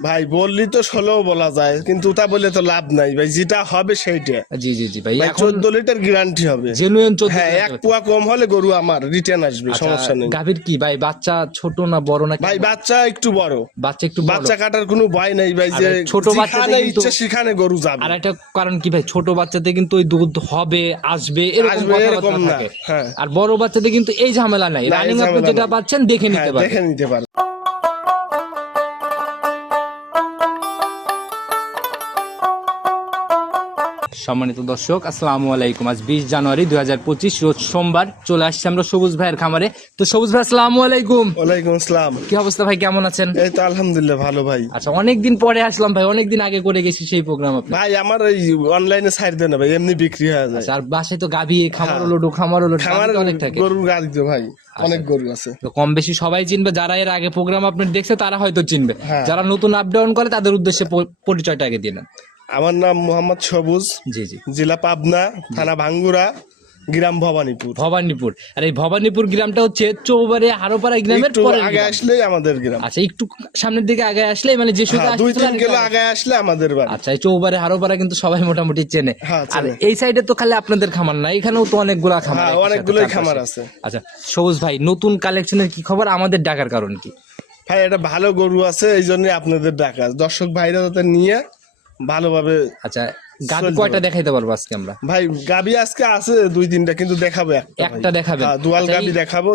ভাই বললি তো ষোলো বলা যায় কিন্তু তা বলে তো লাভ নাই ভাই যেটা হবে সেইটা। জি জি জি ভাই চোদ্দ লিটার গ্যারান্টি হবে। জেনুইন চোদ্দ হ্যাঁ এক পোয়া কম হলে গরু আমার রিটার্ন আসবে আচ্ছা, সমস্যা নেই। গাভীর কি ভাই বাচ্চা ছোট না বড় না ভাই বাচ্চা একটু বড়। বাচ্চা একটু বড়। বাচ্চা কাটার কোনো ভয় নাই ভাই যে ছোট বাচ্চা ইচ্ছে সেখানে গরু যাবে। আর একটা কারণ কি ভাই ছোট বাচ্চাতে কিন্তু ওই দুধ হবে আসবে এরকম কথাবার্তা থাকে। হ্যাঁ। আর বড় বাচ্চাতে কিন্তু এই ঝামেলা নাই রানিং আপনি যেটা পাচ্ছেন দেখে হ্যাঁ, নিতে পারবেন। দেখে নিতে পারবে সম্মানিত দর্শক আসসালামু আলাইকুম। আজ বিশ জানুয়ারি দুই হাজার পঁচিশ রোজ সোমবার চলে আসছি আমরা সবুজ ভাইয়ের খামারে। তো সবুজ ভাই আসসালামু আলাইকুম। ওয়ালাইকুম আসসালাম। কি অবস্থা ভাই কেমন আছেন? এই তো আলহামদুলিল্লাহ ভালো ভাই। আচ্ছা অনেকদিন পরে আসলাম ভাই অনেকদিন আগে করে গেছি সেই প্রোগ্রাম আপনি ভাই আমার এই অনলাইনে সাইড দেন ভাই এমনি বিক্রি হয়ে যায়। আচ্ছা, আর বাসায় তো গাভী খামার হলো খামার হলো খামার অনেক থাকে। গরুর গাড়ি তো ভাই আচ্ছা। অনেক গরু আছে। তো কম বেশি সবাই চিনবে যারা এর আগে প্রোগ্রাম আপনি দেখছে তারা হয়তো চিনবে। হ্যাঁ। যারা নতুন আপ ডাউন করে তাদের উদ্দেশ্যে পরিচয়টা আগে দিয়ে আমার নাম মোহাম্মদ সবুজ জি জি। জেলা পাবনা থানা ভাঙ্গুরা গ্রাম ভবানীপুর। ভবানীপুর। আর এই ভবানীপুর গ্রামটা হচ্ছে চৌবারে হারোপাড়া গ্রামের পরে আগে আসলেই আমাদের গ্রাম। আচ্ছা একটু সামনের দিকে আগে আসলে মানে যে সুযোগ হ্যাঁ, দুই তিন কিলো আগে আসলে আমাদের বাড়ি। আচ্ছা এই চৌবারে হারোপাড়া কিন্তু সবাই মোটামুটি চেনে। হ্যাঁ, আর এই সাইডে তো খালি আপনাদের খামার না এখানেও তো অনেকগুলা খামার হ্যাঁ অনেকগুলোই খামার আছে। আচ্ছা সবুজ ভাই নতুন কালেকশনের কি খবর? আমাদের ডাকার কারণ কি? ভাই এটা ভালো গরু আছে এই জন্য আপনাদের ডাকা। দর্শক ভাইরা যাতে নিয়ে ভালোভাবে আচ্ছা গাভি কয়টা দেখাইতে পারব আজকে আমরা? ভাই গাবি আজকে আছে দুই তিনটা কিন্তু দেখাবো একটা ভাই। একটা দেখাবেন। হ্যাঁ, দুয়াল আচ্ছা, গাবি দেখাবো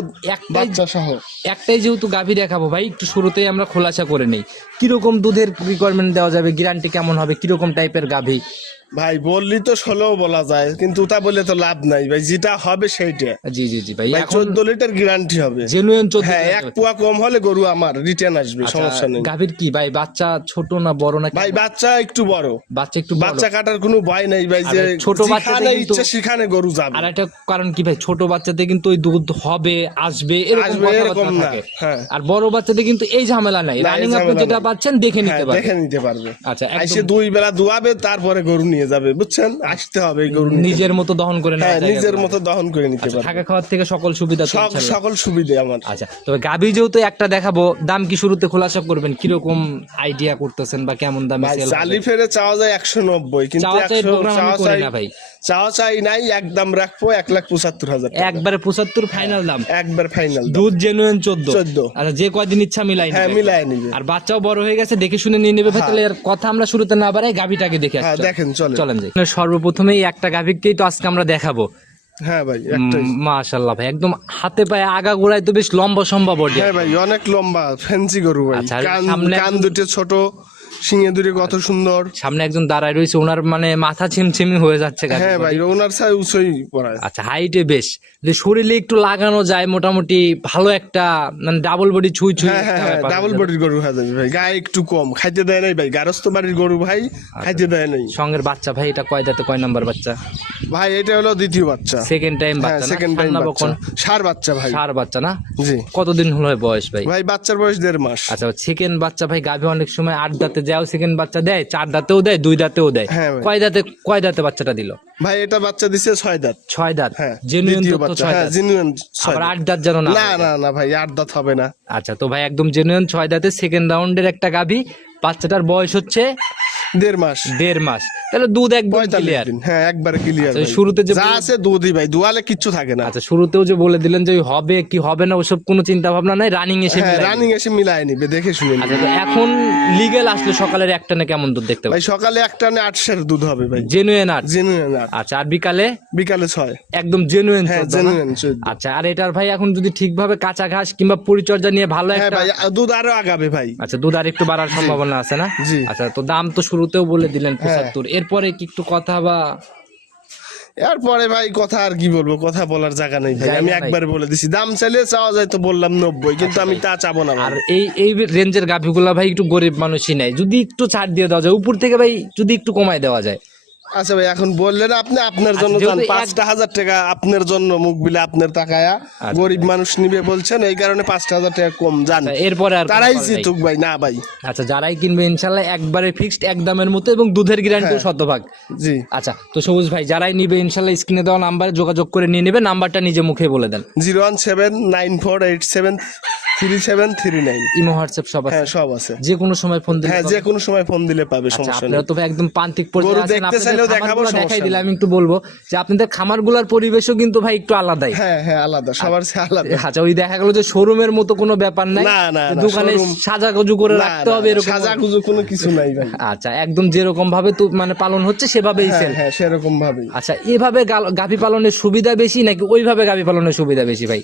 বাচ্চা সহ। একটাই যেহেতু গাভী দেখাবো ভাই একটু শুরুতেই আমরা খোলাসা করে নেই। কীরকম দুধের রিকোয়ারমেন্ট দেওয়া যাবে? গ্যারান্টি কেমন হবে? কীরকম টাইপের গাভী ভাই বললি তো ষোলো বলা যায় কিন্তু তা বলে তো লাভ নাই। ভাই যেটা হবে সেইটা। জি জি জি ভাই চোদ্দ লিটার গ্যারান্টি হবে। জেনুইন চোদ্দ হ্যাঁ এক পোয়া কম হলে গরু আমার রিটার্ন আসবে আচ্ছা, সমস্যা নেই। গাভীর কি ভাই বাচ্চা ছোট না বড় না ভাই বাচ্চা একটু বড়। বাচ্চা একটু বাচ্চা কাটার কোনো ভয় নাই ভাই যে ছোট ইচ্ছে সেখানে গরু যাবে। আর একটা কারণ কি ভাই ছোট বাচ্চাতে কিন্তু ওই দুধ হবে আসবে এরকম কথাবার্তা এরকম না, থাকে। হ্যাঁ। আর বড় বাচ্চাতে কিন্তু এই ঝামেলা নাই। রানিং আপনি যেটা পাচ্ছেন দেখে হ্যাঁ, নিতে পারবেন দেখে নিতে পারবে। আচ্ছা দুই বেলা দুয়াবে তারপরে গরু নিয়ে যাবে বুঝছেন? আসতে হবে গরু নিজের মতো দহন করে নেওয়া হ্যাঁ নিজের মতো দহন করে নিতে আচ্ছা, পারবে। থাকা খাওয়ার থেকে সকল সুবিধা সকল সুবিধা আমার। আচ্ছা তবে গাভী যেহেতু একটা দেখাবো দাম কি শুরুতে খোলাসা করবেন? কীরকম আইডিয়া করতেছেন বা কেমন দামে সেল চালি ফেরে চাওয়া যায় একশো নব্বই কিন্তু চাওয়া চাই নাই একদম রাখব এক লাখ পঁচাত্তর হাজার। একবারে পঁচাত্তর ফাইনাল দাম। একবার ফাইনাল দুধ জেনুইন চোদ্দ। 14 আচ্ছা যে কয়দিন ইচ্ছা মিলাই হ্যাঁ। নিবে। আর বাচ্চাও বড় হয়ে গেছে দেখে শুনে নিয়ে নেবে তাহলে এর কথা আমরা শুরুতে না বাড়াই গাভীটাকে দেখে হ্যাঁ দেখেন চলে চলেন যাই। সর্বপ্রথমেই একটা গাভীকেই তো আজকে আমরা দেখাবো। হ্যাঁ ভাই মাশাল্লাহ ভাই একদম হাতে পায়ে আগা গোড়ায় তো বেশ লম্বা সম্ভব বডি হ্যাঁ ভাই অনেক লম্বা ফ্যান্সি গরু ভাই। আচ্ছা, কান দুটো ছোট। দুটো কত সুন্দর। সামনে একজন দাঁড়ায় রয়েছে ওনার মানে মাথা ছিমছিমি হয়ে যাচ্ছে হ্যাঁ ভাই ওনার সাই উঁচুই আচ্ছা হাইটে বেশ। যে শরীরে একটু লাগানো যায় মোটামুটি ভালো একটা মানে ডাবল বডি ছুঁই ছুঁই ডাবল বডির গরু হয়ে যাবে। ভাই গায়ে একটু কম খাইতে দেয় নাই ভাই গারস্থ বাড়ির গরু ভাই আচ্ছা। খাইতে দেয় নাই। সঙ্গের বাচ্চা ভাই এটা কয় দাঁতে কয় নাম্বার বাচ্চা? ভাই এটা হলো দ্বিতীয় বাচ্চা। সেকেন্ড টাইম হ্যাঁ বাচ্চা সেকেন্ড টাইম বাচ্চা। সার বাচ্চা ভাই। সার বাচ্চা না? জি। কতদিন হলো বয়স ভাই? ভাই বাচ্চার বয়স দেড় মাস। আচ্ছা সেকেন্ড বাচ্চা ভাই গাভী অনেক সময় আট দাঁতে যাও সেকেন্ড বাচ্চা দেয় চার দাঁতেও দেয় দুই দাঁতেও দেয়। হ্যাঁ ভাই। কয় দাঁতে কয় দাঁতে বাচ্চাটা দিল? ভাই এটা বাচ্চা দিছে ছয় দাঁত। ছয় দাঁত? হ্যাঁ জেনুইন দ্বিতীয় তো বাচ্চা। ছয় হ্যাঁ দাঁত? জেনুইন ছয় আবার দাঁত। আট দাঁত যেন না না না না ভাই আট দাঁত হবে না। আচ্ছা তো ভাই একদম জেনুইন ছয় দাঁতে সেকেন্ড রাউন্ডের একটা গাভী। বাচ্চাটার বয়স হচ্ছে দেড় মাস। দেড় মাস। তাহলে দুধ একদম ক্লিয়ার হ্যাঁ একবারে ক্লিয়ার আচ্ছা, শুরুতে যে যা আছে দুধই ভাই দুয়ালে কিচ্ছু থাকে না। আচ্ছা শুরুতেও যে বলে দিলেন যে হবে কি হবে না ওসব কোনো চিন্তা ভাবনা নাই রানিং এসে হ্যাঁ রানিং এসে মিলাই নিবে দেখে শুনে। আচ্ছা এখন লিগেল আসলে সকালের একটা না কেমন দুধ দেখতে ভাই সকালে একটা না আটশের দুধ হবে ভাই। জেনুইন আট। জেনুইন আট। আচ্ছা আর বিকালে? বিকালে ছয়। একদম জেনুইন হ্যাঁ জেনুইন আচ্ছা আর এটার ভাই এখন যদি ঠিকভাবে কাঁচা ঘাস কিংবা পরিচর্যা নিয়ে ভালো হ্যাঁ একটা ভাই দুধ আরও আগাবে ভাই। আচ্ছা দুধ আর একটু বাড়ার সম্ভাবনা আছে না? হ্যাঁ। আচ্ছা তো দাম তো শুরুতেও বলে দিলেন পঁচাত্তর। এরপরে কি একটু কথা বা? এরপরে ভাই কথা আর কি বলব? কথা বলার জায়গা নেই ভাই। আমি একবার বলে দিছি। দাম চাইলে চাওয়া যায় তো বললাম নব্বই কিন্তু আমি তা চাবো না আর এই এই রেঞ্জের গাভিগুলা ভাই একটু গরিব মানুষই নাই যদি একটু ছাড় দিয়ে দেওয়া যায় উপর থেকে ভাই যদি একটু কমায় দেওয়া যায়। আচ্ছা ভাই এখন বললেন আপনি আপনার জন্য যান পাঁচটা হাজার টাকা আপনার জন্য মুখ বিলে আপনার টাকায়া গরিব মানুষ নিবে বলছেন এই কারণে পাঁচটা হাজার টাকা কম জান। আচ্ছা, এরপরে আর তারাই জিতুক ভাই না ভাই। আচ্ছা যারাই কিনবে ইনশাল্লাহ একবারে ফিক্সড এক দামের মতো এবং দুধের গ্যারান্টি। শতভাগ। জি। আচ্ছা তো সবুজ ভাই যারাই নিবে ইনশাল্লাহ স্ক্রিনে দেওয়া নাম্বারে যোগাযোগ করে নিয়ে নেবে নাম্বারটা নিজে মুখে বলে দেন। Zero one seven nine four eight seven three seven three nine. Imo WhatsApp সব আছে? হ্যাঁ সব আছে। যে কোনো সময় ফোন দিলে হ্যাঁ। যে কোনো সময় ফোন দিলে পাবে আচ্ছা সমস্যা নেই। তো ভাই একদম প্রান্তিক পর্যায়ে আছেন দেখতে চাইলেও দেখাবো, দেখাই দিলে আমি একটু বলব যে আপনাদের খামারগুলোর পরিবেশও কিন্তু ভাই একটু আলাদাই। হ্যাঁ হ্যাঁ আলাদা সবার আলাদা। আচ্ছা ওই দেখা গেল যে শোরুমের মতো কোনো ব্যাপার নাই দোকানে সাজাগুজু করে রাখতে হবে এরকম। সাজা গুজু কোনো কিছু নাই ভাই। আচ্ছা একদম যেরকম ভাবে তো মানে পালন হচ্ছে সেভাবেই হ্যাঁ সেল হ্যাঁ সেরকম ভাবেই। আচ্ছা এভাবে গাভী পালনের সুবিধা বেশি নাকি ওইভাবে গাভী পালনের সুবিধা বেশি ভাই?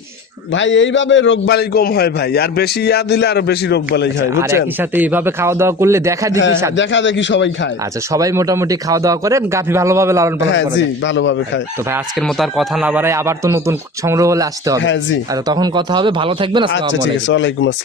ভাই এইভাবে রোগ বালাই কম হয় ভাই আর বেশি ইয়া দিলে আরও বেশি রোগ বালাই হয় আর বুঝছেন? একই সাথে এইভাবে খাওয়া দাওয়া করলে দেখা দেখি হ্যাঁ, দেখা দেখি সবাই খায়। আচ্ছা সবাই মোটামুটি খাওয়া দাওয়া করে গাভী ভালোভাবে লালন পালন হ্যাঁ করে জি ভালোভাবে খায়। তো ভাই আজকের মতো আর কথা না বাড়াই আবার তো নতুন সংগ্রহ হলে আসতে হবে। হ্যাঁ জি। আচ্ছা তখন কথা হবে ভালো থাকবেন আচ্ছা আসসালামু ঠিক আলাইকুম। আছে ওয়ালাইকুম আসসালাম।